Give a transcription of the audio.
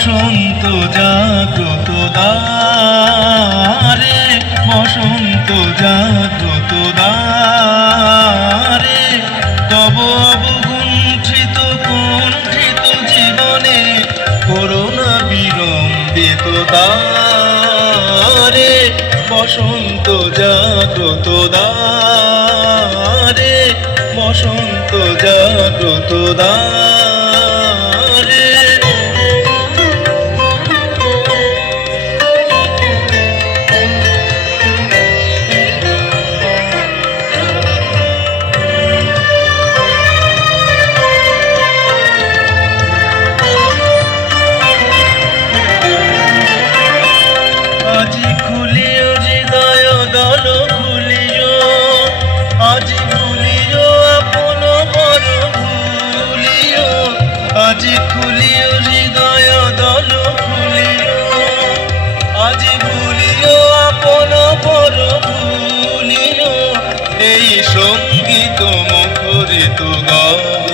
বসন্ত জাগ্রত দ্বারে, বসন্ত জাগ্রত দ্বারে, তব অবগুণ্ঠিত কুণ্ঠিত জীবনে করুণা বিলম্বিত দ্বারে, বসন্ত জাগ্রত দ্বারে, বসন্ত জাগ্রত দ্বারে। আজি খুলিও হৃদয় দল খুলিও, আজি ভুলিও আপন বড় ভুলিও, আজি খুলিও হৃদয় দল খুলিও, আজি ভুলিও আপন বড় ভুলিও, এই সঙ্গীত মুখরিত গান